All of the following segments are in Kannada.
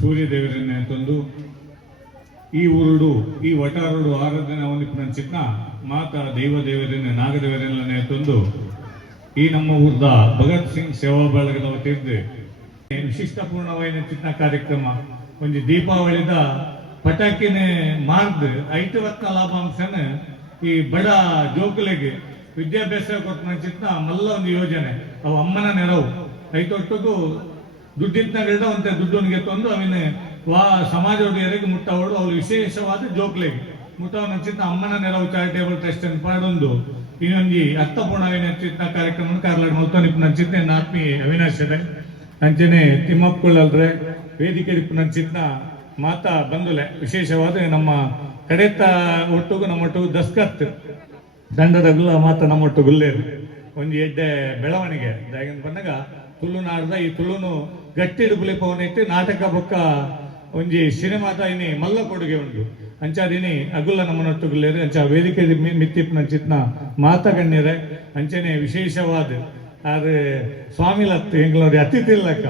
ಸೂರ್ಯ ದೇವರನ್ನೇ ತಂದು ಈ ಊರುಡು ಈ ವಟಾರುಡು ಆರಾಧನೆ ಅವನಿಪ್ಪನ ಚಿನ್ನ ಮಾತಾ ದೈವ ದೇವರನ್ನೇ ನಾಗದೇವರನ್ನೇ ತಂದು ಈ ನಮ್ಮ ಊರ್ದ ಭಗತ್ ಸಿಂಗ್ ಸೇವಾ ಬಳಗದ ವತಿಯಿಂದ ವಿಶಿಷ್ಟಪೂರ್ಣವಾದ ಚಿನ್ನ ಕಾರ್ಯಕ್ರಮ. ಒಂದು ದೀಪಾವಳಿದ ಪಟಾಕಿನ ಮಾರ್ದ್ ಐದು ಐಟವತ್ನ ಲಾಭಾಂಶನ ಈ ಬಡ ಜೋಕುಲಿಗೆ ವಿದ್ಯಾಭ್ಯಾಸ ಕೊಟ್ಟ ಚಿನ್ನ ಮಲ್ಲ ಒಂದು ಯೋಜನೆ. ಅವು ಅಮ್ಮನ ನೆರವು. ಐತೊಟ್ಟಿಗೂ ದುಡ್ಡಿನ ಒಂತೆ ದುಡ್ಡನಿಗೆ ತಂದು ಅವನ ವಾ ಸಮಾಜದವರಿಗೆ ಮುಟ್ಟವಳು. ಅವಳು ವಿಶೇಷವಾದ ಜೋಕ್ಲೆಗೆ. ಮುಟ್ಟವನ ಚಿತ್ತ ಅಮ್ಮನ ನೆರವು ಚಾರಿಟೇಬಲ್ ಟ್ರಸ್ಟ್ ಅನ್ನು ಪಾಡೊಂದು ಇನ್ನೊಂದು ಅರ್ಥಪೂರ್ಣವಿನ ಚಿತ್ತ ಕಾರ್ಯಕ್ರಮ ಕಾರ್ಲಾಡ್ ಮೊತ್ತ ಚಿತ್ತ ಆತ್ಮೀಯ ಅವಿನಾಶ್ ಅದೇ. ಅಂಚನೆ ತಿಮ್ಮಪ್ಪಳ್ಳಲ್ರೆ, ವೇದಿಕೆ ನನ್ನ ಚಿತ್ತ ಮಾತಾ ಬಂದುಲೆ ವಿಶೇಷವಾದ ನಮ್ಮ ಕಡೆತ ಒಟ್ಟಿಗೂ ನಮ್ಮ ಒಟ್ಟಿಗೂ ದಸ್ಕತ್ ದಂಡದ ಗುಲ್ಲ ಮಾತ ನಮ್ಮ ಒಟ್ಟು ಗುಲ್ಲೇರು. ಒಂದು ಎಡ್ಡೆ ಬೆಳವಣಿಗೆ. ಬಂದಾಗ ತುಳುನಾಡ್ದ ಈ ತುಳುನು ಗಟ್ಟಿಡು ಪವನ್ ಇಟ್ಟು ನಾಟಕ ಬೊಕ್ಕ ಒಂಜಿ ಸಿನಿಮಾದ ಇನಿ ಮಲ್ಲ ಕೊಡುಗೆ ಉಂಡು ಅಂಚಾದಿನಿ ಅಗುಲ್ಲ ನಮ್ಮನೊಟ್ಟು ಗುಲ್ಲೇರು ಅಂಚ ವೇದಿಕೆ ಮಿತ್ತಿಪ್ಪನ ಚಿತ್ನ ಮಾತಗಣ್ಯರೆ ಅಂಚನೆ ವಿಶೇಷವಾದ. ಆದ್ರೆ ಸ್ವಾಮಿಲತ್ ಎಂಗ್ಳವ್ರಿ ಅತಿಥಿ ಇಲ್ಲಕ್ಕ.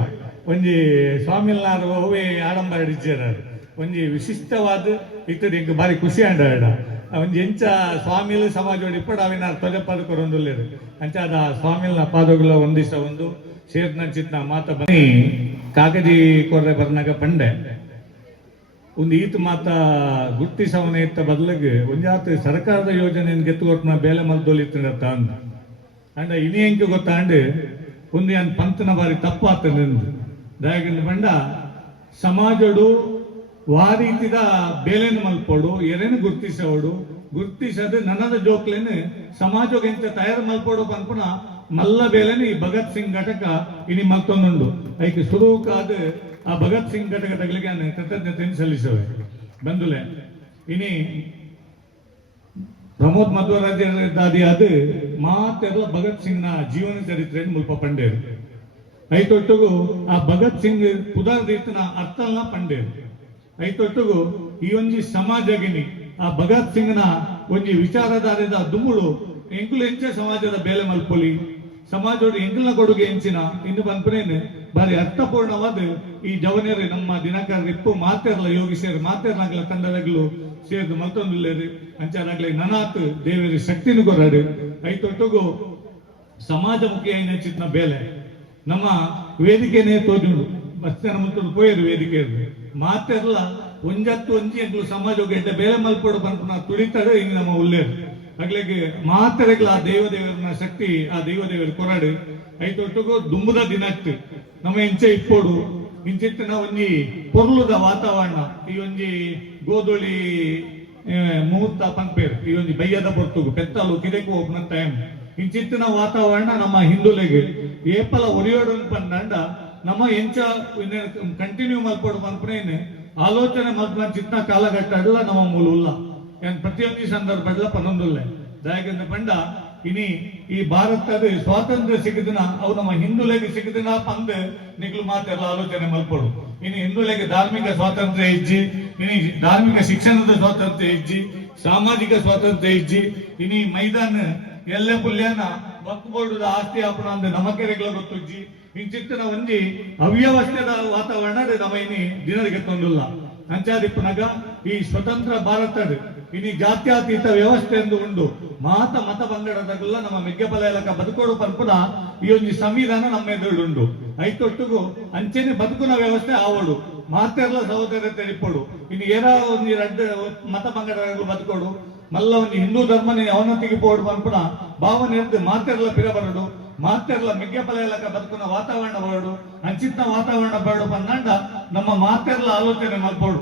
ಒಂಜಿ ಸ್ವಾಮಿಲ್ನಾರ ಅವೇ ಆಡಂಬರ ಇಡ್ಜಾರ ಒಂಜಿ ವಿಶಿಷ್ಟವಾದ. ಇತ್ತದ ಎಂಕ್ ಬಾರಿ ಖುಷಿ ಅಂಡ ಒಂಜಿ ಎಂಚ ಸ್ವಾಮಿಲ್ ಸಮಾಜ ಇಪ್ಪಡು ಅವಿನ ಕೊರೊಂದುಲ್ಲೇರು ಅಂಚ ಅದ ಸ್ವಾಮಿಲ್ನ ಪಾದಗಳ ಒಂದಿಷ್ಟ ಒಂದು, ಸೇರ್ನ ಚಿತ್ನ ಮಾತ ಬನ್ನಿ ಕಾಗಜಿ ಕೊರ್ರೆ ಬರ್ನಾಗ ಪಂಡೆ. ಒಂದು ಈತ ಮಾತ ಗುರ್ತಿಸವನ ಇತ್ತ ಬದಲಿಗೆ ಒಂಜಾತ ಸರ್ಕಾರದ ಯೋಜನೆ ಗೆತ್ತುಕೊಟ್ನ ಬೇಲೆ ಮಲ್ದೊಲಿತ್ತಿರತ್ತ ಅಂದ. ಅಂಡ ಇನಿ ಎಂಕೆ ಗೊತ್ತಾಂಡು ಒಂದು ಪಂತನ ಬಾರಿ ತಪ್ಪಾತ ದಯಗಿಂದ ಬಂಡ ಸಮಾಜಡು ವಾರೀತಿದ ಬೇಲೆನ ಮಲ್ಪೋಡು ಎರೇನು ಗುರ್ತಿಸೋಡು, ಗುರ್ತಿಸದು ನನ್ನದ ಜೋಕ್ಲೆನ್ ಸಮಾಜಕ್ಕೆ ಎಂತ ತಯಾರು ಮಲ್ಪೋಡು ಪನ್ಪುನ ಮಲ್ಲ ಬೇಲೆನ ಈ ಭಗತ್ ಸಿಂಗ್ ಘಟಕ ಇನಿ ಮಲ್ತೊಂದುಂಡು. ಐಕೆ ಸುರೂಕಾದ ಆ ಭಗತ್ ಸಿಂಗ್ ಘಟಕಗಳಿಗೆ ನಾನು ಕೃತಜ್ಞತೆಯನ್ನು ಸಲ್ಲಿಸುವೆ. ಬಂದುಲೆ ಇನಿ ಪ್ರಮೋದ್ ಮಧ್ವರಾಜ ಅದು ಮಾತೆಲ್ಲ ಭಗತ್ ಸಿಂಗ್ನ ಜೀವನ ಚರಿತ್ರೆಯನ್ನು ಮುಲ್ಪ ಪಂಡೇರು. ಐತೊಟ್ಟಿಗೂ ಆ ಭಗತ್ ಸಿಂಗ್ ಪುದರ್ ರೀತಿನ ಅರ್ಥಲ್ನ ಪಂಡೇರು. ಐತೊಟ್ಟಿಗೂ ಈ ಒಂಜಿ ಸಮಾಜಗಿನಿ, ಆ ಭಗತ್ ಸಿಂಗ್ನ ಒಂಜಿ ವಿಚಾರಧಾರೆದ ದುಮ್ಮುಳು ಎಂಕುಲು ಎಂಚ ಸಮಾಜದ ಬೇಲೆ ಮಲ್ಪೊಲಿ. ಸಮಾಜದ ಎಂಕುಲ್ನ ಕೊಡುಗೆ ಎಂಚಿನ ಇಂದು ಬಂದ್ಪನೇನೆ ಬಾರಿ ಅರ್ಥಪೂರ್ಣವಾದ ಈ ಜವನೇರಿ ನಮ್ಮ ದಿನಕರ ಇಪ್ಪು ಮಾತೆರ್ಲ ಸೇರಿ ಮಾತೇರ್ನಾಗಲ ತಂಡದಾಗ್ಲು ಸೇರಿದ ಮಲ್ತೊಂದುಲ್ಲೇರು. ಅಂಚಾರಾಗ್ಲಿ ನನಾತ್ ದೇವರಿ ಶಕ್ತಿನ ಕೊರಾಡು ಐತೊಟ್ಟಿಗೂ ಸಮಾಜ ಐನ ಚಿತ್ನ ಬೇಲೆ? ನಮ್ಮ ವೇದಿಕೆನೇ ತೋಜುಂಡು ಮಸ್ತಿನ ಮುತ್ತಲು ಪೋಯರು ವೇದಿಕೆ ಮಾತೆರ್ಲ ಒಂಜತ್ತು ಒಂಜಿ ಎಂಕ್ಲು ಸಮಾಜ ಗೆಡ್ಡೆ ಬೇರೆ ಮಲ್ಪಡು ಪನ್ಪುನ ತುಳಿತಾಡು ಇಂಗ್ ನಮ್ಮ ಉಲ್ಲೇರು ಅಗ್ಲಿಗೆ ಮಾತೆರೆಗ್ಲ ಆ ದೇವ ದೇವರನ ಶಕ್ತಿ, ಆ ದೇವ ದೇವರ ಕೊರಡು ಐತೊಟ್ಟಿಗೂ ದುಂಬುದ ದಿನಟ್ಟು ನಮ್ಮ ಎಂಚೆ ಇಪ್ಪೋಡು. ಇಂಚಿತ್ತಿನ ಒಂಜಿ ಪೊರ್ಲುದ ವಾತಾವರಣ, ಈ ಒಂಜಿ ಗೋಧುಳಿ ಮುಹೂರ್ತ ಪಂಪೇರು ಈ ಒಂಜಿ ಬೈಯದ ಪೊರ್ತುಗು, ಪೆತ್ತಲು ಕಿದೆಕು ಹೋಗ್ನ ಟೈಮ್ ಇಂಚಿತ್ತಿನ ವಾತಾವರಣ ನಮ್ಮ ಹಿಂದುಲೆಗೆ. ಏಪಲ ಒರಿಯೋಡು ಪಂಡ ನಮ್ಮ ಎಂಚ ಕಂಟಿನ್ಯೂ ಮಲ್ಪಡು ಪಂಪನೇನು ಆಲೋಚನೆ ಮಲ್ಪನ ಚಿತ್ನ ಕಾಲಘಟ್ಟ ಅಲ್ಲ ನಮ್ಮ ಮೂಲ ಏನ್ ಪ್ರತಿಯೊಂದು ಸಂದರ್ಭ ಎಲ್ಲ ಪನ್ನೊಂದುಲ್ಲೆ ದಯಗಿಂದ ಪಂಡ, ಇನಿ ಈ ಭಾರತದ ಸ್ವಾತಂತ್ರ್ಯ ಸಿಗದಿನ ಅವು ನಮ್ಮ ಹಿಂದುಲೆಗೆ ಸಿಗದಿನ ಪಂದ್ ನಿಗ್ಲು ಮಾತೆಲ್ಲ ಆಲೋಚನೆ ಮಲ್ಪಡು ಇನಿ ಹಿಂದುಲೆಗೆ ಧಾರ್ಮಿಕ ಸ್ವಾತಂತ್ರ್ಯ ಇಜ್ಜಿ ಇನಿ ಧಾರ್ಮಿಕ ಶಿಕ್ಷಣದ ಸ್ವಾತಂತ್ರ್ಯ ಇಜ್ಜಿ ಸಾಮಾಜಿಕ ಸ್ವಾತಂತ್ರ್ಯ ಇಜ್ಜಿ ಇನಿ ಮೈದಾನ ಎಲ್ಲ ಪುಲ್ಯಾನ ವಕ್ಫ್ ಆಸ್ತಿ ಆಪಣ ಅಂದ ನಮಕೆರೆಗಳ ಗೊತ್ತುಜ್ಜಿ. ಇಂಚಿತ್ತಿನ ಒಂಜಿ ಅವ್ಯವಸ್ಥೆದ ವಾತಾವರಣ ನಮ ಇನಿ ದಿನರಿಗೆ ತಂದಿಲ್ಲ. ಅಂಚಾದಿಪ್ಪನಾಗ ಈ ಸ್ವತಂತ್ರ ಭಾರತದ ಇನಿ ಜಾತ್ಯತೀತ ವ್ಯವಸ್ಥೆ ಎಂದು ಉಂಡು. ಮಾತ ಮತ ಪಂಗಡದಾಗಲ್ಲ ನಮ್ಮ ಮೆಗ್ಗೆಪಲ ಇಲಾಖ ಬದುಕೋಡು ಪರ್ಪುನ ಈ ಒಂದು ಸಂವಿಧಾನ ನಮ್ಮ ಎದುರುಂಡು ಐತೊಟ್ಟಿಗೂ ಅಂಚೆನೆ ಬದುಕುನ ವ್ಯವಸ್ಥೆ ಆವಡು ಮಾತೆಲ್ಲ ಸಹೋದರತೆ ಇಪ್ಪಡು ಇನ್ನು ಏನೋ ಒಂದು ರಡ್ಡ ಮತ ಪಂಗಡಗಳು ಬದುಕೋಡು. ಮಲ್ಲ ಒಂದು ಹಿಂದೂ ಧರ್ಮನೇ ಅವನತಿಗೆ ಪೋಡು ಪನ್ಪುನ ಭಾವನೆ ಮಾತೆಲ್ಲ ಪಿರಬರಡು. ಮಾತೆರ್ಲ ಮಿಗ್ಗೆಪಲ ಇಲಾಖ ಬದುಕುನ ವಾತಾವರಣ ಬರಡು ಅಂಚಿತ್ತ ವಾತಾವರಣ ಬರಡು ಪನ್ನಂಡ ನಮ್ಮ ಮಾತೆರ್ಲ ಆಲೋಚನೆ ಮಲ್ಪೋಡು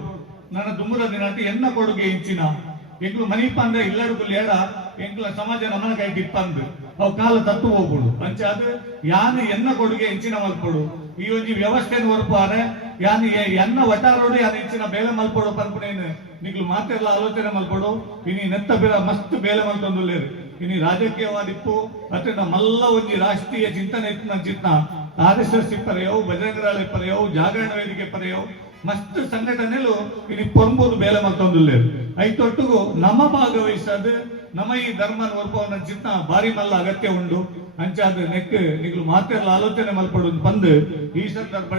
ನನ್ನ ದುಮ್ಮುರ ದಿನಾಟಿ ಎನ್ನ ಕೊಡುಗೆ ಇಂಚಿನ. ಎಂಗ್ಲು ಮನಿ ಅಂದ್ರೆ ಇಲ್ಲರಿಗೂ ಲೇಡ ಎಂಗ್ಲ ಸಮಾಜ ನಮನ ಕೈ ಟಿಪ್ಪಂದು. ಅವು ಕಾಲ ತತ್ತು ಹೋಗ್ಬಿಡು. ಅಂಚ ಅದು ಯಾನು ಎನ್ನ ಕೊಡುಗೆ ಇಂಚಿನ ಮಲ್ಪೋಡು. ಈ ಒಂಜಿ ವ್ಯವಸ್ಥೆನ ಹೊರಪಾರೆ, ಯಾನು ಎನ್ನ ವಟಾರೋಡು ಯಾನು ಇಂಚಿನ ಬೇಲೆ ಮಲ್ಪೋಡು ಪನ್ಪುನೇನು ನಿಗ್ಲು ಮಾತೆರ್ಲ ಆಲೋಚನೆ ಮಲ್ಪೋಡು. ಇನಿ ನೆತ್ತ ಬೇಲ ಮಸ್ತ್ ಬೇಲೆ ಮಲ್ತೊಂದುಲ್ಲೇರು. ಇನಿ ರಾಜಕೀಯವಾದಿಪ್ಪು ಅತ್ಯಂತ ಮಲ್ಲ ಒಂಜಿ ರಾಷ್ಟ್ರೀಯ ಚಿಂತನೆ ಇತ್ತು ಚಿತ್ನ ಆರ್ ಎಸ್ ಎಸ್ ಪರೆಯವು ಜಾಗರಣ ವೇದಿಕೆ ಪರ್ಯವು ಮಸ್ತ್ ಸಂಘಟನೆಲು ಇಲ್ಲಿ ಪೊಂಬುದು ಬೇಲೆ ಐ ಐತೊಟ್ಟಿಗೂ ನಮ್ಮ ಭಾಗವಹಿಸದು, ನಮ್ಮ ಈ ಧರ್ಮ ನೋರ್ಪವನ ಚಿತ್ತ ಬಾರಿ ಮಲ್ಲ ಅಗತ್ಯ ಉಂಡು. ಅಂಚಾದ ನೆಕ್ ನಿಗ್ಲು ಮಾತೆಲ್ಲ ಆಲೋಚನೆ ಮಲ್ಪಡು ಬಂದು ಈ ಸಂದರ್ಭ